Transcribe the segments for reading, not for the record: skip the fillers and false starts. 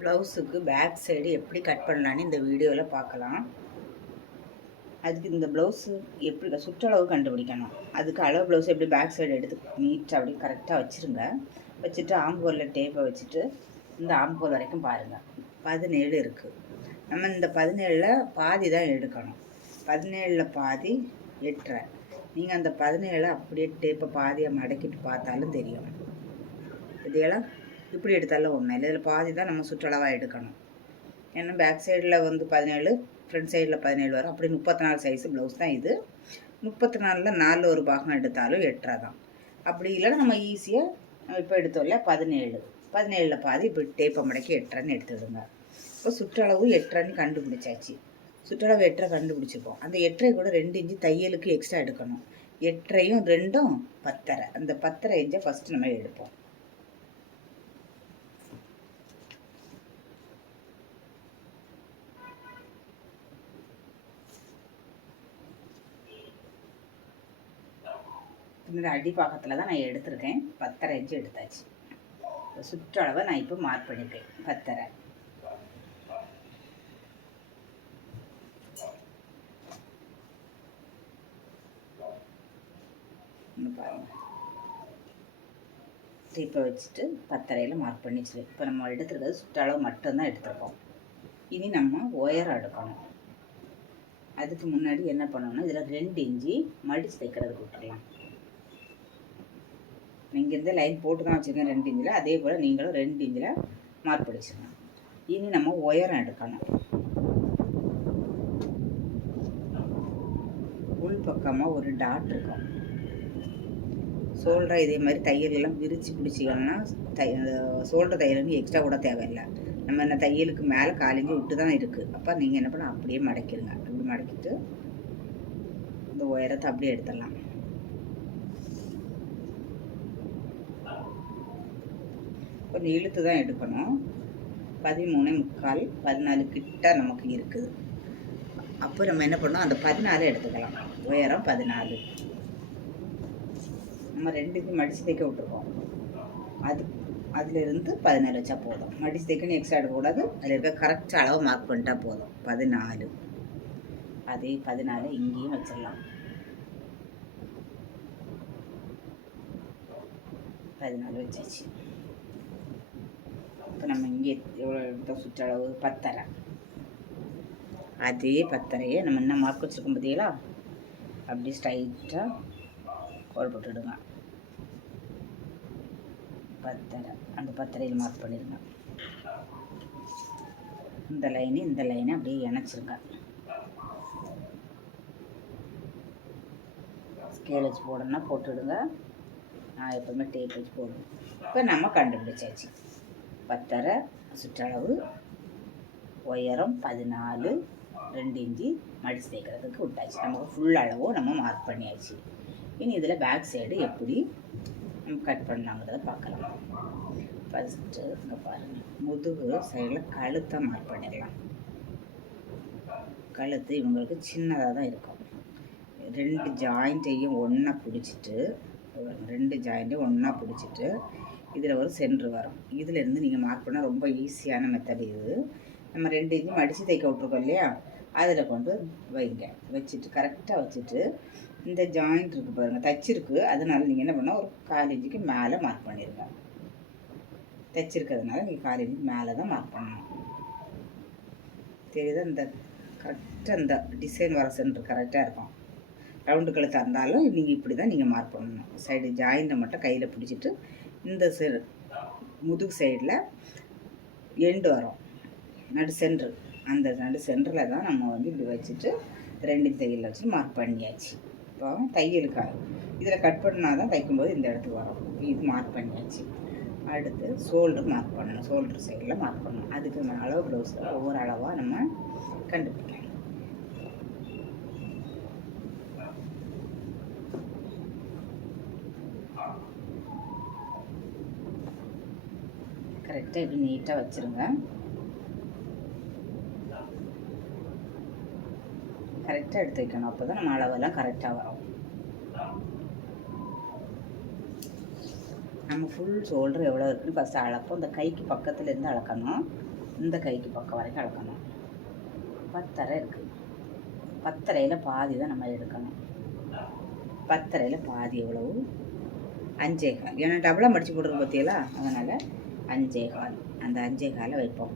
ப்ளவுஸுக்கு back side எப்படி cut பண்ணலான்னு இந்த வீடியோவில் பார்க்கலாம். அதுக்கு இந்த ப்ளவுஸு எப்படி சுற்றளவு கண்டுபிடிக்கணும். அதுக்கு அளவு ப்ளவுஸ் எப்படி பேக் சைடு எடுத்து நீட்டாக அப்படி கரெக்டாக வச்சுருங்க. வச்சுட்டு ஆம்கோலில் டேப்பை வச்சுட்டு இந்த ஆம்கோல் வரைக்கும் பாருங்கள். 17 இருக்குது. நம்ம இந்த 17ல் பாதி தான் எடுக்கணும். 17ல் பாதி 8.5. நீங்கள் அந்த 17 அப்படியே டேப்பை பாதியை மடக்கிட்டு பார்த்தாலும் தெரியும். இதெல்லாம் இப்படி எடுத்தாலும் ஒன்றும் இல்லை. இதில் பாதி தான் நம்ம சுற்றளவாக எடுக்கணும். ஏன்னா பேக் சைடில் வந்து 17, ஃப்ரண்ட் சைடில் 17 வரும். அப்படி 34 சைஸு ப்ளவுஸ் தான் இது. 34ல் 4 ஒரு பாகம் எடுத்தாலும் 8.5 தான். அப்படி இல்லைன்னா நம்ம ஈஸியாக நம்ம இப்போ எடுத்தோம்ல 17ல் பாதி இப்படி டேப்பை மடக்கி 8.5ன்னு எடுத்துடுங்க. இப்போ சுற்றளவு 8.5ன்னு கண்டுபிடிச்சாச்சு. சுற்றளவு 8.5 கண்டுபிடிச்சிருக்கோம். அந்த 8.5 கூட 2 இன்ச்சு தையலுக்கு எக்ஸ்ட்ரா எடுக்கணும். 8.5யும் 2ம் 10.5. அந்த 10.5 இன்ச்சை ஃபஸ்ட்டு நம்ம எடுப்போம். இந்த அடி பாகத்தில் தான் நான் எடுத்திருக்கேன். 10.5 இன்ச்சு எடுத்தாச்சு. சுற்றளவை நான் இப்போ மார்க் பண்ணியிருக்கேன் 10.5. பாருங்கள், டீப்பை வச்சுட்டு 10.5ல் மார்க் பண்ணி வச்சுருக்கேன். இப்போ நம்ம எடுத்துருக்கிறது சுற்றளவு மட்டும்தான் எடுத்துருக்கோம். இனி நம்ம உயரம் எடுக்கணும். அதுக்கு முன்னாடி என்ன பண்ணணும்னா இதில் 2 இன்ச்சு மடித்து தைக்கிறதுக்கு விட்டுடலாம். நீங்கள் இந்த லைன் போட்டு தான் வச்சுருக்கேன் 2 இன்ச்சில். அதே போல் நீங்களும் 2 இன்ச்சில் மார்க் படிச்சுக்கணும். இனி நம்ம உயரம் எடுக்கணும். உள் பக்கமாக ஒரு டாட் இருக்கும். ஷோல்டரை இதே மாதிரி தையலெல்லாம் விரித்து பிடிச்சிக்கணும்னா ஷோல்டர் தையலுக்கு எக்ஸ்ட்ரா கூட தேவையில்லை. நம்ம என்ன தையலுக்கு மேலே 1/4 இன்ச்சு விட்டு தான் இருக்குது. அப்போ நீங்கள் என்ன பண்ண அப்படியே மடக்கிடுங்க. அப்படி மடக்கிட்டு இந்த உயரத்தை அப்படியே எடுத்துடலாம். கொஞ்சம் இழுத்து தான் எடுக்கணும். 13.75 14 கிட்ட நமக்கு இருக்குது. அப்போ நம்ம என்ன பண்ணோம், அந்த 14 எடுத்துக்கலாம். உயரம் 14. நம்ம 2க்கு மடித்து தைக்க விட்டுருக்கோம். அதிலிருந்து 14 வச்சா போதும். மடித்து தைக்கணும் எக்ஸ்ட்ரா எடுக்கக்கூடாது. அதில் இருக்க கரெக்ட் அளவு மார்க் பண்ணிட்டா போதும். 14. அதே 14 இங்கேயும் வச்சிடலாம். 14 வச்சாச்சு. இப்போ நம்ம இங்கே எவ்வளோ எடுத்த சுற்றளவு 10.5. அதே 10.5 நம்ம என்ன மார்க் வச்சுருக்கோம் பார்த்தீங்களா, அப்படி ஸ்ட்ரைட்டாக கோல் போட்டுடுங்க. 10.5 அந்த 10.5 மார்க் பண்ணிடுங்க. இந்த லைனை அப்படியே இணைச்சிருங்க. ஸ்கேல் வச்சு போடணும்னா போட்டுடுங்க. நான் எப்போவுமே டேப் வச்சு போடுவேன். இப்போ நம்ம கண்டுபிடிச்சாச்சு. 10.5 சுற்றளவு, உயரம் 14, 2 இன்ச்சு மடித்து தைக்கிறதுக்கு விட்டாச்சு. நமக்கு ஃபுல் அளவும் நம்ம மார்க் பண்ணியாச்சு. இனி இதில் பேக் சைடு எப்படி நம்ம கட் பண்ணலாங்கிறத பார்க்கலாம். ஃபஸ்ட்டு இங்கே பாருங்கள், முதுகு சைடில் கழுத்தை மார்க் பண்ணிடலாம். கழுத்து இவங்களுக்கு சின்னதாக தான் இருக்கும். 2 ஜாயிண்ட்டையும் ஒன்றா பிடிச்சிட்டு, 2 ஜாயிண்ட்டையும் ஒன்றா பிடிச்சிட்டு இதில் ஒரு சென்ட்ரு வரும். இதிலேருந்து நீங்கள் மார்க் பண்ணால் ரொம்ப ஈஸியான மெத்தட் இது. நம்ம 2 இன்ச்சு மடித்து தைக்க விட்ருக்கோம் இல்லையா, அதில் கொண்டு வைங்க. வச்சுட்டு கரெக்டாக வச்சுட்டு இந்த ஜாயிண்ட் இருக்குது பாருங்கள், தைச்சிருக்கு. அதனால நீங்கள் என்ன பண்ணால் ஒரு 1/4 இன்ச்சுக்கு மேலே மார்க் பண்ணிடுங்க. தைச்சிருக்கிறதுனால நீங்கள் 1/4 இன்ச்சுக்கு மேலே தான் மார்க் பண்ணணும். தெரியுதா? இந்த கரெக்டாக இந்த டிசைன் வர சென்ட்ரு கரெக்டாக இருக்கும். ரவுண்டு கழுத்தாக இருந்தாலும் நீங்கள் இப்படி தான் நீங்கள் மார்க் பண்ணணும். சைடு ஜாயிண்ட்டை மட்டும் கையில் பிடிச்சிட்டு இந்த முதுகு சைடில் எண்டு வரும், நடு சென்ட்ரு. அந்த நடு சென்டரில் தான் நம்ம வந்து இப்படி வச்சுட்டு 2 தையலில் வச்சுட்டு மார்க் பண்ணியாச்சு. இப்போ தையலுக்காக இதில் கட் பண்ணால் தான் தைக்கும்போது இந்த இடத்துக்கு வரும். இது மார்க் பண்ணியாச்சு. அடுத்து ஷோல்டர் மார்க் பண்ணணும். ஷோல்டர் சைடில் மார்க் பண்ணணும். அதுக்கு அளவு ப்ளவுஸில் ஒவ்வொரு அளவாக நம்ம கண்டுபிடிக்கலாம். கரெக்டாக இப்படி நீட்டாக வச்சுருங்க. கரெக்டாக எடுத்து வைக்கணும். அப்போ தான் நம்ம அளவெல்லாம் கரெக்டாக வரும். நம்ம ஃபுல் ஷோல்டர் எவ்வளோ இருக்குன்னு ஃபஸ்ட்டு அளப்போம். இந்த கைக்கு பக்கத்துலேருந்து அளக்கணும். இந்த கைக்கு பக்கம் வரைக்கும் அளக்கணும். 10.5 இருக்குது. 10.5ல் பாதி தான் நம்ம எடுக்கணும். 10.5ல் பாதி எவ்வளவு? 5.25. ஏன்னா டபுளாக மடித்து போடுறது பார்த்தீங்களா, அதனால் 5.25. அந்த 5.25 வைப்போம்.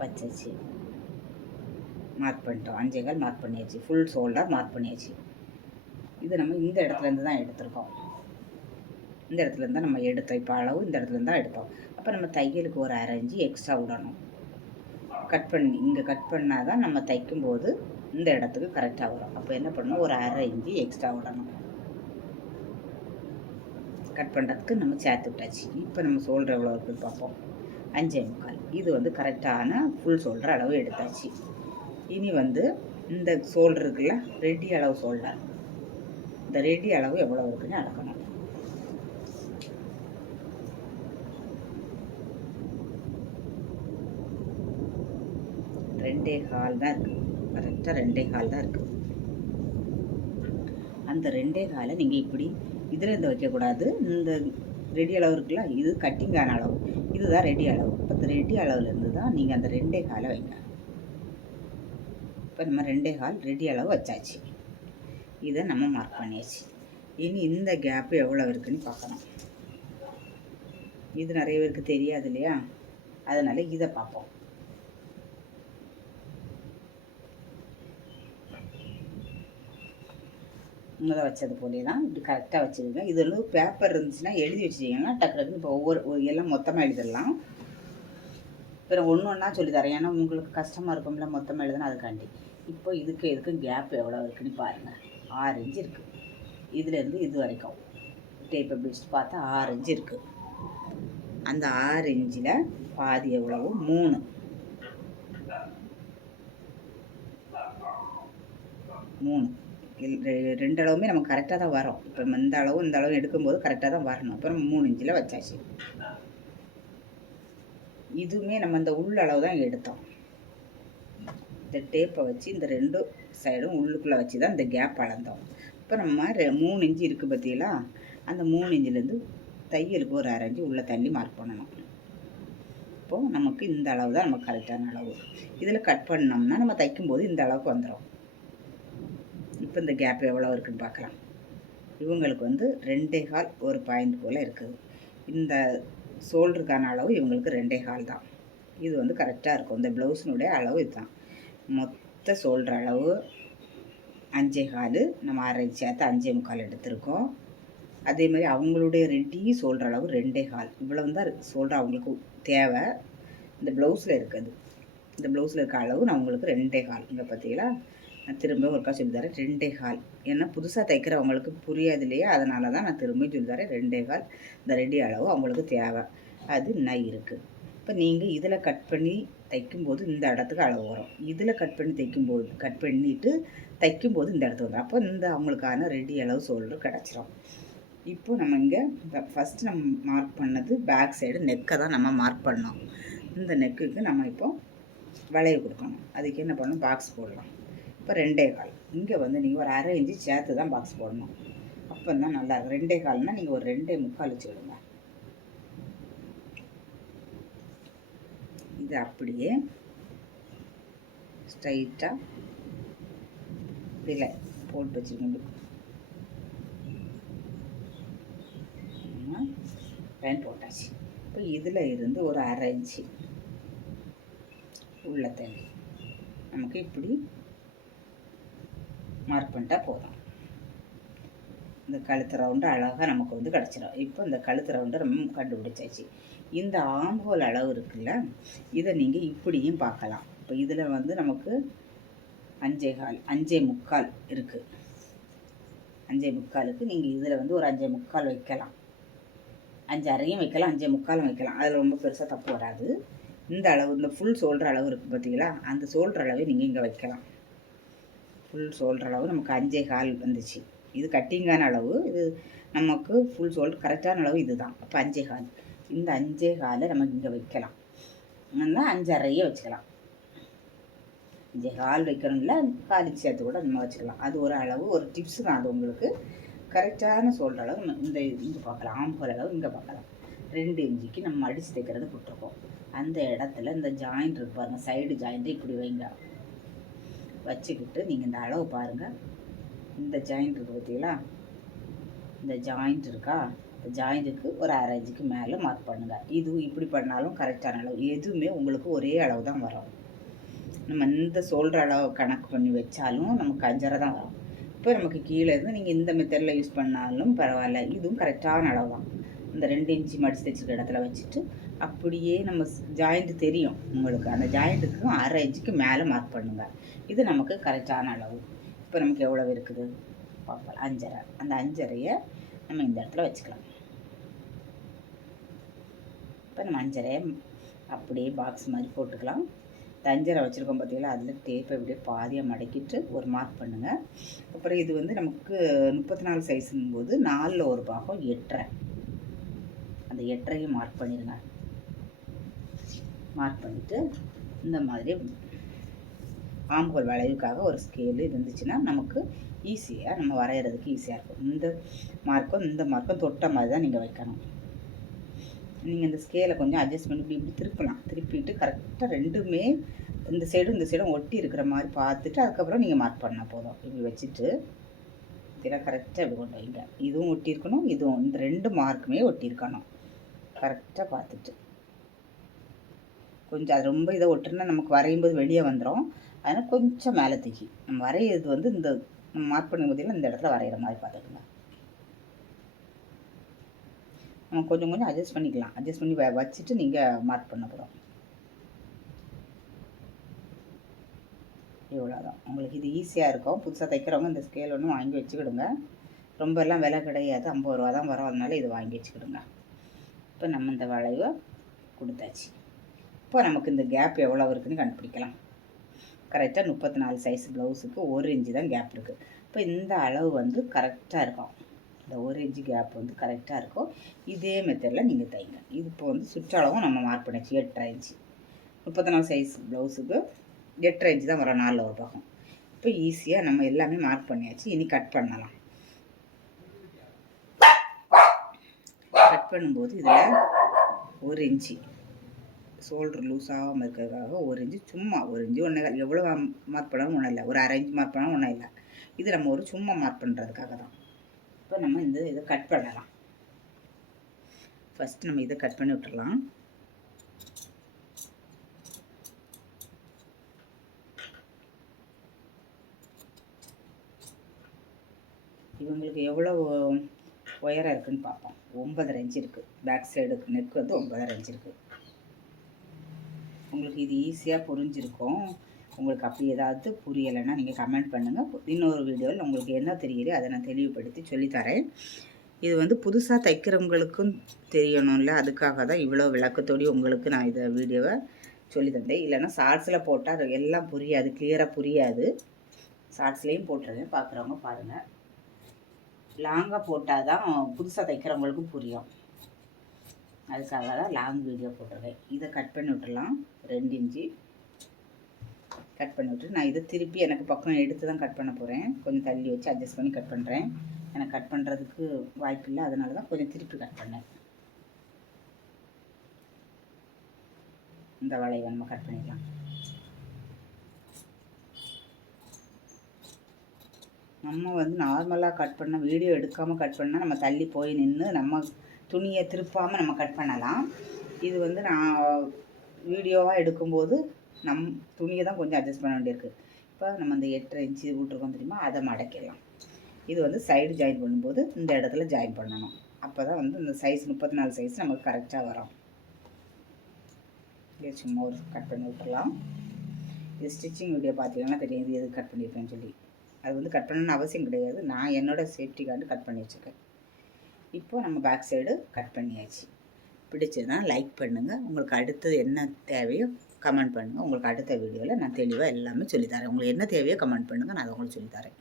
வச்சாச்சு, மார்க் பண்ணிட்டோம். 5.25 மார்க் பண்ணியாச்சு. ஃபுல் ஷோல்டர் மார்க் பண்ணியாச்சு. இது நம்ம இந்த இடத்துலேருந்து தான் எடுத்திருக்கோம். இந்த இடத்துலேருந்து தான் நம்ம எடுத்தோம். இப்போ அளவு இந்த இடத்துலேருந்து தான் எடுத்தோம். அப்போ நம்ம தையலுக்கு ஒரு 1/2 இன்ச்சு எக்ஸ்ட்ரா விடணும். கட் பண்ணி இங்கே கட் பண்ணால் தான் நம்ம தைக்கும்போது இந்த இடத்துக்கு கரெக்டாக வரும். அப்போ என்ன பண்ணணும், ஒரு 1/2 இன்ச்சு எக்ஸ்ட்ரா விடணும். கட் பண்ணுறதுக்கு நம்ம சேர்த்து விட்டாச்சு. இப்போ நம்ம ஷோல்டர் எவ்வளோ இருக்குன்னு பார்ப்போம். 5.25. இது வந்து கரெக்டான ஃபுல் ஷோல்டர் அளவு எடுத்தாச்சு. இனி வந்து இந்த ஷோல்டர் இருக்குல்ல, ரெடி அளவு ஷோல்டர், இந்த ரெடி அளவு எவ்வளோ இருக்குன்னு அளக்கணும். 2.25 தான் இருக்குது. கரெக்டாக 2.25 தான் இருக்குது. அந்த 2.25 நீங்கள் இப்படி இதில் இருந்து வைக்கக்கூடாது. இந்த ரெடி அளவு இருக்குல்ல, இது கட்டிங்கான அளவு, இதுதான் ரெடி அளவு. இப்போ இந்த ரெடி அளவுலேருந்து தான் நீங்கள் அந்த 2.25 வைங்க. இப்போ நம்ம 2.25 ரெடி அளவு வச்சாச்சு. இதை நம்ம மார்க் பண்ணியாச்சு. இனி இந்த கேப்பு எவ்வளோ இருக்குன்னு பார்க்கணும். இது நிறைய பேருக்கு தெரியாது இல்லையா, அதனால் இதை பார்ப்போம். இங்கே வச்சது போலே தான் இப்படி கரெக்டாக வச்சுருங்க. இது வந்து பேப்பர் இருந்துச்சுன்னா எழுதி வச்சுட்டிங்கன்னா டக்கு டக்குன்னு இப்போ ஒவ்வொரு எல்லாம் மொத்தமாக எழுதிடலாம். அப்புறம் ஒன்று ஒன்றா சொல்லி தரேன், ஏன்னா உங்களுக்கு கஷ்டமாக இருக்கும்ல மொத்தமாக எழுதுனா, அதுக்காண்டி. இப்போ இதுக்கும் கேப் எவ்வளோ இருக்குன்னு பாருங்கள். 6 இன்ச்சு இருக்குது. இதுலேருந்து இது வரைக்கும் டேப்பை பிடிச்சிட்டு பார்த்தா 6 இன்ச்சு இருக்குது. அந்த 6 இன்ச்சில் பாதி எவ்வளவு? 3. 2 அளவுமே நமக்கு கரெக்டாக தான் வரும். இப்போ இந்த அளவு எடுக்கும்போது கரெக்டாக தான் வரணும். அப்புறம் 3 இன்ச்சில் வச்சாச்சு. இதுவுமே நம்ம இந்த உள் அளவு தான் எடுத்தோம். இந்த டேப்பை வச்சு இந்த 2 சைடும் உள்ளுக்குள்ளே வச்சு தான் இந்த கேப் அளந்தோம். இப்போ நம்ம 3 இன்ச்சு இருக்குது பார்த்தீங்களா, அந்த 3 இன்ச்சிலேருந்து தையலுக்கு ஒரு 1/2 இன்ச்சு உள்ளே தள்ளி மார்க் பண்ணணும். இப்போது நமக்கு இந்த அளவு தான் நமக்கு கரெக்டான அளவு. இதில் கட் பண்ணோம்னா நம்ம தைக்கும்போது இந்த அளவுக்கு வந்துடும். இப்போ இந்த கேப் எவ்வளோ இருக்குதுன்னு பார்க்கலாம். இவங்களுக்கு வந்து 2.25 ஒரு பாயிண்ட் போல் இருக்குது. இந்த ஷோல்டருக்கான அளவு இவங்களுக்கு 2.25 தான். இது வந்து கரெக்டாக இருக்கும். இந்த ப்ளவுஸினுடைய அளவு இதுதான். மொத்த ஷோல்டர் அளவு 5.25, நம்ம 1/2 இன்ச் சேர்த்து 5.25 எடுத்திருக்கோம். அதே மாதிரி அவங்களுடைய ரெடி ஷோல்டர் அளவு 2.25. இவ்வளவு தான் ஷோல்டர் அவங்களுக்கு தேவை. இந்த ப்ளவுஸில் இருக்குது, இந்த ப்ளவுஸில் இருக்க அளவு நான் உங்களுக்கு 2.25. இங்கே பார்த்தீங்களா, நான் திரும்ப ஒருக்கா சொல்லித்தரேன். 2.25. ஏன்னா புதுசாக தைக்கிறவங்களுக்கு புரியாது இல்லையா, அதனால தான் நான் திரும்ப சொல்லித்தரேன். 2.25 இந்த ரெடி அளவு அவங்களுக்கு தேவை. அது இன்னும் இருக்குது. இப்போ நீங்கள் இதில் கட் பண்ணி தைக்கும்போது இந்த இடத்துக்கு அளவு வரும். இதில் கட் பண்ணிவிட்டு தைக்கும்போது இந்த இடத்துக்கு வரும். அப்போ இந்த அவங்களுக்கான ரெடி அளவு ஷோல்டர் கிடச்சிரும். இப்போ நம்ம இங்கே ஃபஸ்ட்டு நம்ம மார்க் பண்ணது பேக் சைடு நெக்கை தான் நம்ம மார்க் பண்ணோம். இந்த நெக்குக்கு நம்ம இப்போ வளைவு கொடுக்கணும். அதுக்கு என்ன பண்ணணும், பாக்ஸ் போடலாம். இப்போ 2.25. இங்கே வந்து நீங்கள் ஒரு 1/2 இன்ச்சு சேர்த்து தான் பாக்ஸ் போடணும். அப்போ தான் நல்லாயிருக்கும். 2.25னா நீங்கள் ஒரு 2.25 வச்சுக்கிடுங்க. இது அப்படியே ஸ்ட்ரைட்டாக இதில் போட்டு வச்சுக்கணும். லைன் போட்டாச்சு. இப்போ இதில் இருந்து ஒரு 1/2 இன்ச்சு உள்ள தள்ளி நமக்கு இப்படி மார்க் பண்ணிட்டா போதும். இந்த கழுத்து ரவுண்டு அழகாக நமக்கு வந்து கிடச்சிடும். இப்போ இந்த கழுத்து ரவுண்டை நம்ம கண்டுபிடிச்சாச்சு. இந்த ஆம்போல் அளவு இருக்குல்ல, இதை நீங்கள் இப்படியும் பார்க்கலாம். இப்போ இதில் வந்து நமக்கு 5.25 இருக்குது. 5.25க்கு நீங்கள் இதில் வந்து ஒரு 5.25 வைக்கலாம். 5.5 வைக்கலாம், 5.25 வைக்கலாம். அதில் ரொம்ப பெருசாக தப்பு வராது. இந்த அளவு, இந்த ஃபுல் ஷோல்டர் அளவு இருக்குது பார்த்தீங்களா, அந்த ஷோல்டர் அளவை நீங்கள் இங்கே வைக்கலாம். ஃபுல் ஷோல்டர் அளவு நமக்கு 5.25 வந்துச்சு. இது கட்டிங்கான அளவு, இது நமக்கு ஃபுல் ஷோல்டர் கரெக்டான அளவு இது தான். அப்போ 5.25. இந்த 5.25 நமக்கு இங்கே வைக்கலாம். ஆனால் 5.5 வச்சுக்கலாம். 5.25 வைக்கணும்ல, 1/4 இன்ச் சேர்த்து கூட நம்ம வச்சுக்கலாம். அது ஒரு அளவு, ஒரு டிப்ஸு தான் அது உங்களுக்கு. கரெக்டான ஷோல்டர் அளவு இந்த இங்கே பார்க்கலாம். ஆம்போல் அளவு இங்கே பார்க்கலாம். 2 இன்ச்சுக்கு நம்ம அடித்து தைக்கிறது போட்டிருக்கோம். அந்த இடத்துல இந்த ஜாயிண்ட் இருக்கு பாருங்கள், சைடு ஜாயிண்ட்டு இப்படி வைங்க. வச்சுக்கிட்டு நீங்கள் இந்த அளவு பாருங்கள். இந்த ஜாயிண்ட் இருக்குது பார்த்தீங்களா, இந்த ஜாயிண்ட் இருக்கா, இந்த ஜாயிண்ட்டுக்கு ஒரு 1/2 இன்ச்சுக்கு மேலே மார்க் பண்ணுங்கள். இதுவும் இப்படி பண்ணாலும் கரெக்டான அளவு. எதுவுமே உங்களுக்கு ஒரே அளவு தான் வரும். நம்ம இந்த சொல்கிற அளவு கணக்கு பண்ணி வச்சாலும் நமக்கு 5.5 தான் வரும். இப்போ நமக்கு கீழே இருந்து நீங்கள் இந்த மெத்தடில் யூஸ் பண்ணாலும் பரவாயில்ல, இதுவும் கரெக்டான அளவு தான். இந்த 2 இன்ச்சு மடித்து தைச்சிருக்க இடத்துல வச்சுட்டு அப்படியே நம்ம ஜாயிண்ட் தெரியும் உங்களுக்கு, அந்த ஜாயிண்ட்டுக்கு 1/2 இன்ச்சுக்கு மேலே மார்க் பண்ணுங்கள். இது நமக்கு கரெக்டான அளவு. இப்போ நமக்கு எவ்வளோ இருக்குது பார்க்கலாம், 5.5. அந்த 5.5 நம்ம இந்த இடத்துல வச்சுக்கலாம். இப்போ நம்ம 5.5 அப்படியே பாக்ஸ் மாதிரி போட்டுக்கலாம். இந்த 5.5 வச்சுருக்கோம் பார்த்தீங்களா, அதில் டேப்பை இப்படியே பாதியாக மடக்கிட்டு ஒரு மார்க் பண்ணுங்கள். அப்புறம் இது வந்து நமக்கு 34 சைஸுங்கும் போது 4ல் ஒரு பாகம் 8.5. அந்த 8.5 மார்க் பண்ணிடுங்க. மார்க் பண்ணிவிட்டு இந்த மாதிரி ஆம்பூல் வளைவுக்காக ஒரு ஸ்கேலு இருந்துச்சுன்னா நமக்கு ஈஸியாக நம்ம வரைகிறதுக்கு ஈஸியாக இருக்கும். இந்த மார்க்கும் தொட்ட மாதிரி தான் நீங்கள் வைக்கணும். நீங்கள் இந்த ஸ்கேலை கொஞ்சம் அட்ஜஸ்ட் பண்ணி இப்படி திருப்பலாம். திருப்பிட்டு கரெக்டாக ரெண்டுமே இந்த சைடும் ஒட்டி இருக்கிற மாதிரி பார்த்துட்டு அதுக்கப்புறம் நீங்கள் மார்க் பண்ணால் போதும். இப்படி வச்சுட்டு இதெல்லாம் கரெக்டாக இப்படி கொண்டு வைங்க. இதுவும் ஒட்டியிருக்கணும், இதுவும், இந்த 2 மார்க்குமே ஒட்டியிருக்கணும். கரெக்டாக பார்த்துட்டு கொஞ்சம் அது ரொம்ப இதை ஒட்டுனா நமக்கு வரையும்போது வெளியே வந்துடும். அதனால் கொஞ்சம் மேலே தூக்கி நம்ம வரையிறது வந்து இந்த மார்க் பண்ணும் போதெல்லாம் இந்த இடத்துல வரைகிற மாதிரி பார்த்துக்குங்க. நம்ம கொஞ்சம் கொஞ்சம் அட்ஜஸ்ட் பண்ணிக்கலாம். அட்ஜஸ்ட் பண்ணி வச்சுட்டு நீங்கள் மார்க் பண்ண போகிறோம். இவ்வளோதான். உங்களுக்கு இது ஈஸியாக இருக்கும். புதுசாக தைக்கிறவங்க இந்த ஸ்கேல் ஒன்று வாங்கி வச்சுக்கிடுங்க. ரொம்ப எல்லாம் விலை கிடையாது, 50 ரூபா தான் வரும். அதனால இது வாங்கி வச்சுக்கிடுங்க. இப்போ நம்ம இந்த வளைவை கொடுத்தாச்சு. இப்போ நமக்கு இந்த கேப் எவ்வளோ இருக்குதுன்னு கண்டுபிடிக்கலாம். கரெக்டாக 34 சைஸ் ப்ளவுஸுக்கு 1 இன்ச்சு தான் கேப் இருக்குது. இப்போ இந்த அளவு வந்து கரெக்டாக இருக்கும். இந்த 1 இன்ச்சு கேப் வந்து கரெக்டாக இருக்கும். இதே மெத்தடில் நீங்கள் தைங்க. இது இப்போ வந்து சுற்றளவும் நம்ம மார்க் பண்ணிச்சு 8.5 இன்ச்சு. 34 சைஸ் ப்ளவுஸுக்கு 8.5 இன்ச்சு தான் வரும், 4ல் ஒரு பாகம். இப்போ ஈஸியாக நம்ம எல்லாமே மார்க் பண்ணியாச்சு. இனி கட் பண்ணலாம். கட் பண்ணும்போது இதில் 1 இன்ச்சு ஷோல்டர் லூஸ் ஆகாமல் இருக்கிறதுக்காக 1 இன்ச்சு, சும்மா 1 இன்ச்சு, 1.25, எவ்வளோ மார்க் பண்ணாலும் ஒன்றும் இல்லை. ஒரு 1/2 இன்ச்சு மார்க் பண்ணாலும் ஒன்றும் இல்லை. இது நம்ம ஒரு சும்மா மார்க் பண்ணுறதுக்காக தான். இப்போ நம்ம இதை கட் பண்ணலாம். ஃபஸ்ட்டு நம்ம இதை கட் பண்ணி விட்டுடலாம். இவங்களுக்கு எவ்வளோ உயரம் இருக்குதுன்னு பார்ப்போம். 9.5 இன்ச்சு இருக்குது. பேக் சைடு நெக் வந்து 9.5 இன்ச்சு இருக்குது. உங்களுக்கு இது ஈஸியாக புரிஞ்சிருக்கும். உங்களுக்கு அப்படி ஏதாவது புரியலைன்னா நீங்கள் கமெண்ட் பண்ணுங்கள். இன்னொரு வீடியோவில் உங்களுக்கு என்ன தெரியலையோ அதை நான் தெளிவுபடுத்தி சொல்லித்தரேன். இது வந்து புதுசாக தைக்கிறவங்களுக்கும் தெரியணும்ல, அதுக்காக தான் இவ்வளோ விளக்கத்தோடு உங்களுக்கு நான் இதை வீடியோவை சொல்லி தந்தேன். இல்லைன்னா ஷார்ட்ஸில் போட்டால் அது எல்லாம் புரியாது, கிளியராக புரியாது. ஷார்ட்ஸ்லேயும் போட்டுருங்க, பார்க்குறவங்க பாருங்கள். லாங்காக போட்டால் தான் புதுசாக தைக்கிறவங்களுக்கும் புரியும். அதுக்காக தான் லாங் வீடியோ போட்டிருக்கேன். இதை கட் பண்ணி விட்டுடலாம். 2 இன்ச்சு கட் பண்ணி விட்டு நான் இதை திருப்பி எனக்கு பக்கம் எடுத்து தான் கட் பண்ண போகிறேன். கொஞ்சம் தள்ளி வச்சு அட்ஜஸ்ட் பண்ணி கட் பண்ணுறேன். எனக்கு கட் பண்ணுறதுக்கு வாய்ப்பு இல்லை, அதனால தான் கொஞ்சம் திருப்பி கட் பண்ணேன். இந்த வளைவை நம்ம கட் பண்ணிடலாம். நம்ம வந்து நார்மலாக கட் பண்ண, வீடியோ எடுக்காமல் கட் பண்ணால் நம்ம தள்ளி போய் நின்று நம்ம துணியை திருப்பாமல் நம்ம கட் பண்ணலாம். இது வந்து நான் வீடியோவாக எடுக்கும்போது துணியை தான் கொஞ்சம் அட்ஜஸ்ட் பண்ண வேண்டியிருக்கு. இப்போ நம்ம இந்த 8.5 இன்ச்சு விட்டுருக்கோம் தெரியுமா, அதை மடக்கிடலாம். இது வந்து சைடு ஜாயின் பண்ணும்போது இந்த இடத்துல ஜாயின் பண்ணணும். அப்போ தான் வந்து இந்த சைஸ் 34 சைஸ் நமக்கு கரெக்டாக வரும். இது சும்மா ஒரு கட் பண்ணி விட்டுடலாம். இது ஸ்டிச்சிங் வீடியோ பார்த்தீங்கன்னா தெரியும் இது எது கட் பண்ணியிருப்பேன்னு சொல்லி. அது வந்து கட் பண்ணணும்னு அவசியம் கிடையாது, நான் என்னோடய சேஃப்டிக்காண்டு கட் பண்ணி வச்சுருக்கேன். இப்போ நம்ம பேக் சைடு கட் பண்ணியாச்சு. பிடிச்சதுன்னா லைக் பண்ணுங்கள். உங்களுக்கு அடுத்தது என்ன தேவையோ கமெண்ட் பண்ணுங்கள். உங்களுக்கு அடுத்த வீடியோவில் நான் தெளிவாக எல்லாமே சொல்லித்தரேன். உங்களுக்கு என்ன தேவையோ கமெண்ட் பண்ணுங்கள், நான் அதை உங்களுக்கு சொல்லித்தரேன்.